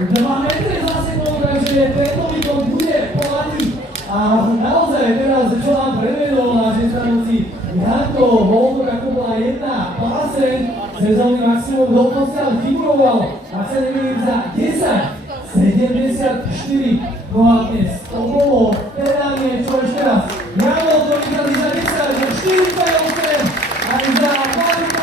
2 metre za sebou, takže tento výkon bude polaný. A naozaj teraz, čo nám predvedol náš nestranovci Janko, bol to ako bola 1 pasen, sezónny maximum doposiaľ figuroval, ak sa nemýlim za 10,74. No a dnes to bolo teda niečo ešte raz. Janko to vyhrali za 10, za 48 aj za 20.